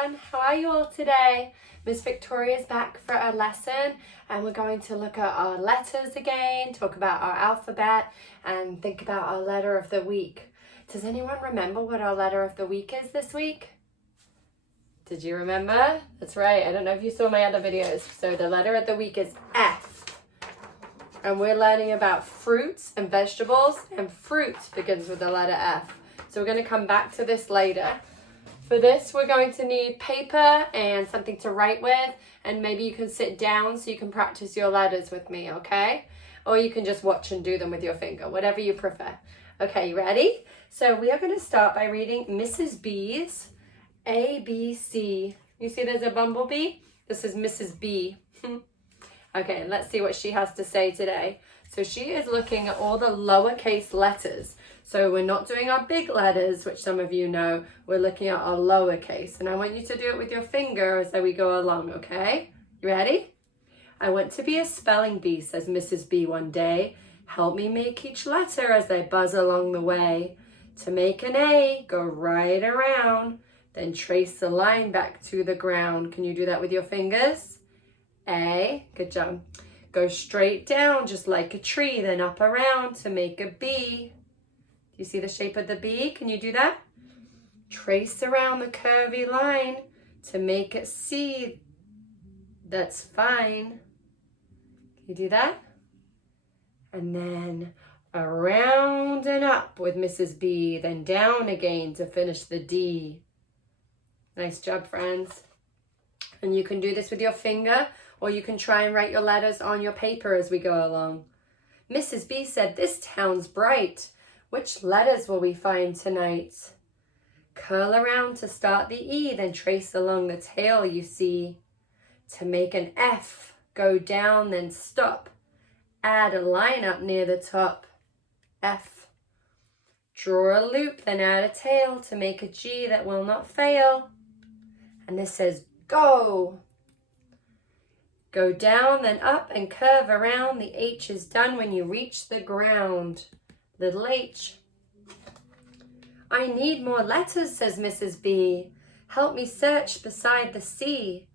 everyone. How are you all today? Miss Victoria's back for our lesson and we're going to look at our letters again, talk about our alphabet and think about our letter of the week. Does anyone remember what our letter of the week is this week? Did you remember? That's right. I don't know if you saw my other videos. So the letter of the week is F. And we're learning about fruits and vegetables, and fruit begins with the letter F. So we're going to come back to this later. For this, we're going to need paper and something to write with, and maybe you can sit down so you can practice your letters with me, okay? Or you can just watch and do them with your finger, whatever you prefer. Okay, you ready? So we are going to start by reading Mrs. B's ABC. You see there's a bumblebee? This is Mrs. B. Okay, let's see what she has to say today. So she is looking at all the lowercase letters. So we're not doing our big letters, which some of you know. We're looking at our lowercase. And I want you to do it with your finger as we go along, okay? You ready? I want to be a spelling bee, says Mrs. B one day. Help me make each letter as they buzz along the way. To make an A, go right around. Then trace the line back to the ground. Can you do that with your fingers? A, good job. Go straight down just like a tree, then up around to make a B. Do you see the shape of the B? Can you do that? Trace around the curvy line to make it C. That's fine. Can you do that? And then around and up with Mrs. B, then down again to finish the D. Nice job, friends. And you can do this with your finger, or you can try and write your letters on your paper as we go along. Mrs. B said, this town's bright. Which letters will we find tonight? Curl around to start the E, then trace along the tail you see. To make an F, go down, then stop. Add a line up near the top. F. Draw a loop, then add a tail to make a G that will not fail. And this says go. Go down, then up and curve around. The H is done when you reach the ground. Little H. I need more letters, says Mrs. B. Help me search beside the C.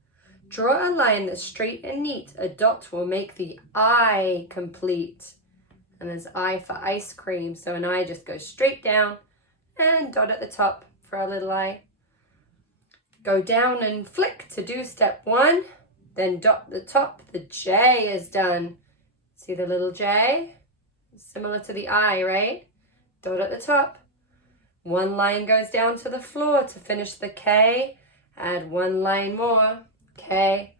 Draw a line that's straight and neat. A dot will make the I complete. And there's I for ice cream. So an I just goes straight down and dot at the top for a little I. Go down and flick to do step one. Then dot the top. The J is done. See the little J? Similar to the I, right? Dot at the top. One line goes down to the floor to finish the K. Add one line more. K.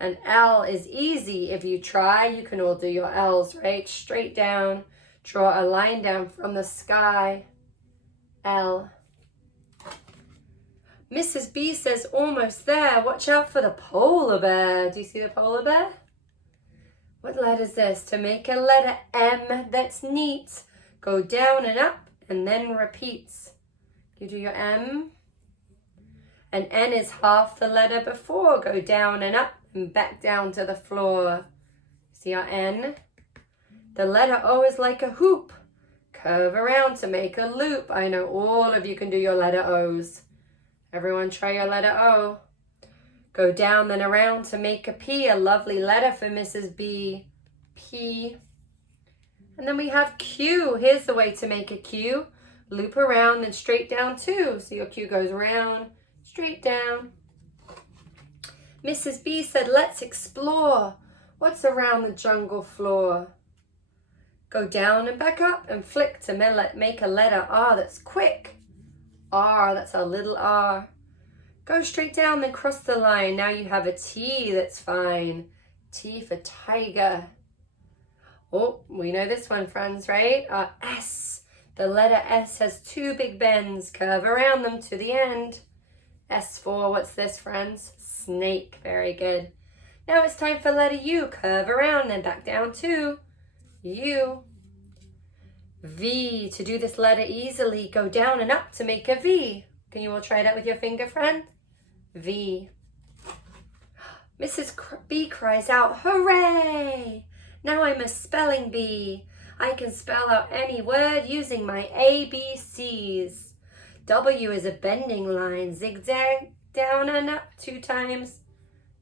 And L is easy. If you try, you can all do your L's, right? Straight down. Draw a line down from the sky. L. Mrs. B says, almost there. Watch out for the polar bear. Do you see the polar bear? What letter is this? To make a letter M that's neat, go down and up and then repeats. You do your M. And N is half the letter before. Go down and up and back down to the floor. See our N? The letter O is like a hoop. Curve around to make a loop. I know all of you can do your letter O's. Everyone try your letter O. Go down then around to make a P, a lovely letter for Mrs. B. P. And then we have Q. Here's the way to make a Q. Loop around and straight down too. So your Q goes around, straight down. Mrs. B said, let's explore. What's around the jungle floor? Go down and back up and flick to make a letter R that's quick. R, that's our little R. Go straight down, then cross the line. Now you have a T that's fine. T for tiger. Oh, we know this one, friends, right? Our S. The letter S has two big bends. Curve around them to the end. S for, what's this, friends? Snake. Very good. Now it's time for letter U. Curve around, then back down to U. V. To do this letter easily, go down and up to make a V. Can you all try that with your finger, friend? V. Mrs. B cries out, hooray! Now I'm a spelling bee. I can spell out any word using my ABCs. W is a bending line, zigzag down and up 2 times,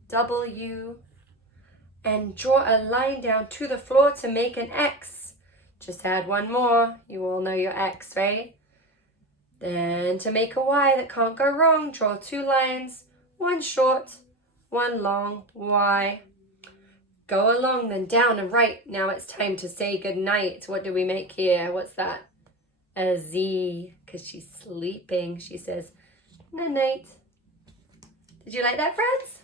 W, and draw a line down to the floor to make an X. Just add one more. You all know your X, right? Then to make a Y that can't go wrong, draw 2 lines, one short, one long, Y. Go along, then down and right. Now it's time to say goodnight. What do we make here? What's that? A Z, because she's sleeping. She says, night. Did you like that, friends?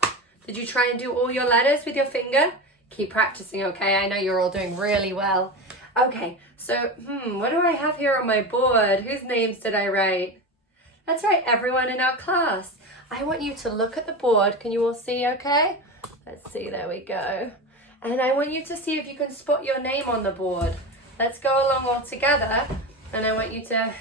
Did you try and do all your letters with your finger? Keep practicing, okay? I know you're all doing really well. Okay, so, what do I have here on my board? Whose names did I write? That's right, everyone in our class. I want you to look at the board. Can you all see, okay? Let's see, there we go. And I want you to see if you can spot your name on the board. Let's go along all together. And I want you to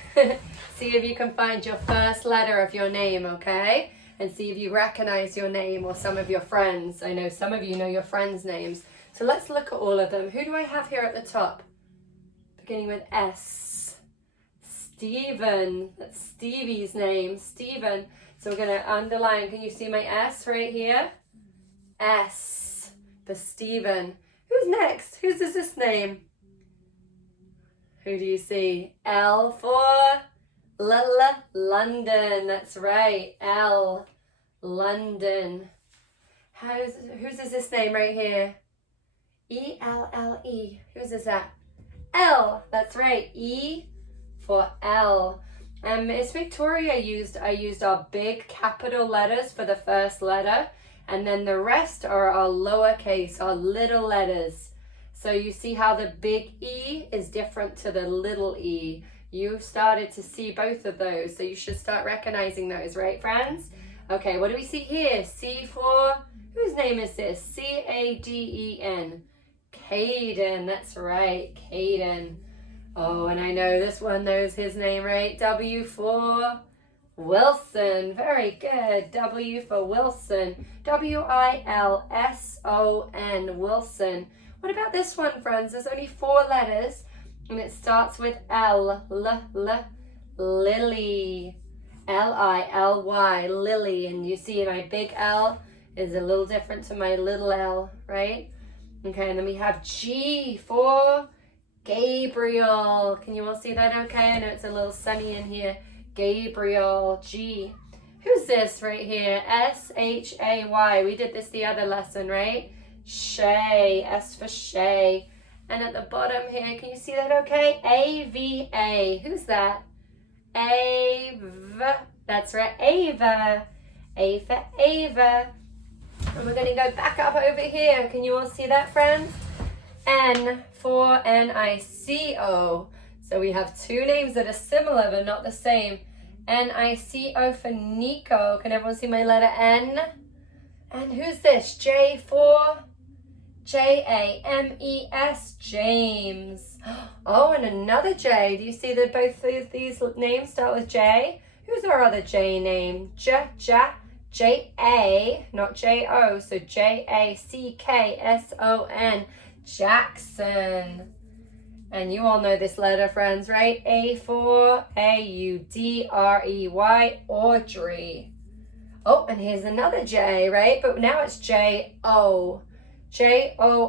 see if you can find your first letter of your name, okay? And see if you recognize your name or some of your friends. I know some of you know your friends' names. So let's look at all of them. Who do I have here at the top? Beginning with S. Stephen. That's Stevie's name. Stephen. So we're going to underline. Can you see my S right here? S for Stephen. Who's next? Whose is this name? Who do you see? L for London. That's right. L. London. Whose is this name right here? E-L-L-E. Whose is that? L. That's right. E for L. And Miss Victoria I used our big capital letters for the first letter. And then the rest are our lowercase, our little letters. So you see how the big E is different to the little e. You started to see both of those, so you should start recognizing those, right, friends? Okay, what do we see here? C for, whose name is this? C-A-D-E-N. Caden, that's right, Caden. Oh, and I know this one knows his name, right? W for Wilson. Very good. W for Wilson. W-I-L-S-O-N. Wilson. What about this one, friends? There's only 4 letters, and it starts with L. Lily. L-I-L-Y. Lily. And you see my big L is a little different to my little L, right? Okay, and then we have G for Gabriel. Can you all see that okay? I know it's a little sunny in here. Gabriel, G. Who's this right here? S-H-A-Y. We did this the other lesson, right? Shay, S for Shay. And at the bottom here, can you see that okay? A-V-A. Who's that? A-V. That's right, Ava. A for Ava. And we're going to go back up over here. Can you all see that, friends? N for N-I-C-O. So we have 2 names that are similar but not the same. N-I-C-O for Nico. Can everyone see my letter N? And who's this? J for J-A-M-E-S, James. Oh, and another J. Do you see that both of these names start with J? Who's our other J name? J-A, not J-O. So J-A-C-K-S-O-N, Jackson. And you all know this letter, friends, right? A for A-U-D-R-E-Y, Audrey. Oh, and here's another J, right? But now it's J-O. J-O-S-E-P-H.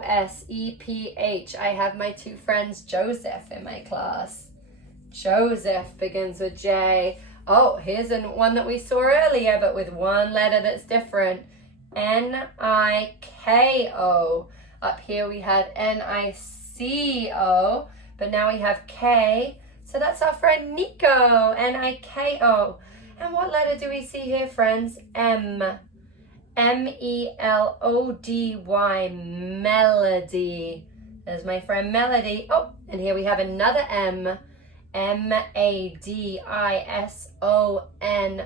I have my 2 friends, Joseph, in my class. Joseph begins with J. Oh, here's one that we saw earlier, but with 1 letter that's different. N-I-K-O. Up here we had N-I-C-O, but now we have K. So that's our friend Nico, N-I-K-O. And what letter do we see here, friends? M. M-E-L-O-D-Y, Melody. There's my friend Melody. Oh, and here we have another M. M-A-D-I-S-O-N,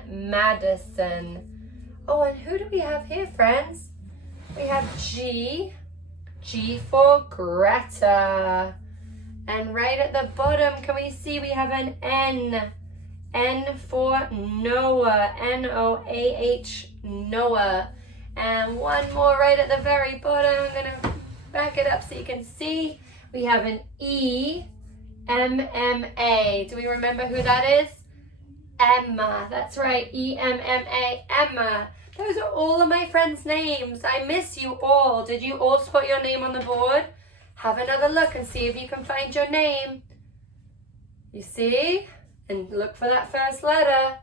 Madison. Oh, and who do we have here, friends? We have G. G for Greta. And right at the bottom, can we see we have an N. N for Noah. N-O-A-H, Noah. And one more right at the very bottom. I'm going to back it up so you can see. We have an E. M-M-A. Do we remember who that is? Emma. That's right, E-M-M-A, Emma. Those are all of my friends' names. I miss you all. Did you all spot your name on the board? Have another look and see if you can find your name. You see? And look for that first letter.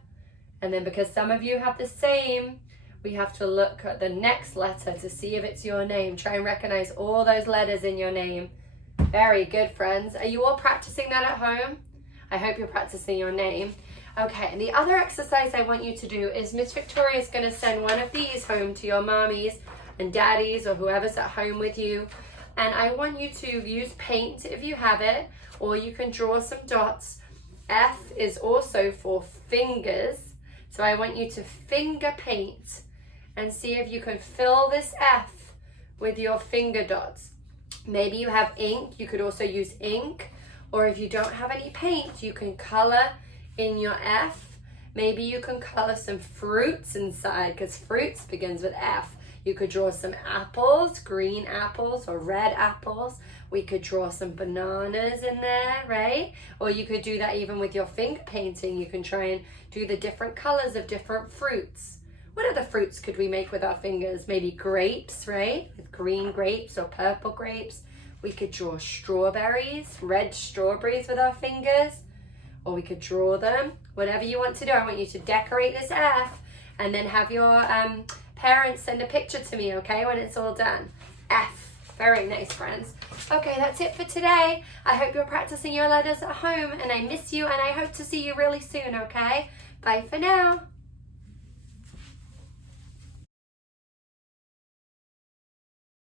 And then because some of you have the same, we have to look at the next letter to see if it's your name. Try and recognize all those letters in your name. Very good, friends. Are you all practicing that at home? I hope you're practicing your name. Okay, and the other exercise I want you to do is Miss Victoria is going to send one of these home to your mommies and daddies or whoever's at home with you. And I want you to use paint if you have it, or you can draw some dots. F is also for fingers. So I want you to finger paint and see if you can fill this F with your finger dots. Maybe you have ink. You could also use ink. Or if you don't have any paint, you can color in your F. Maybe you can color some fruits inside, because fruits begins with F. You could draw some apples, green apples or red apples. We could draw some bananas in there, right? Or you could do that even with your finger painting. You can try and do the different colors of different fruits. What other fruits could we make with our fingers? Maybe grapes, right? With green grapes or purple grapes. We could draw strawberries, red strawberries with our fingers. Or we could draw them. Whatever you want to do. I want you to decorate this F and then have your parents send a picture to me, okay, when it's all done. F. Very nice, friends. Okay, that's it for today. I hope you're practicing your letters at home, and I miss you, and I hope to see you really soon, okay? Bye for now.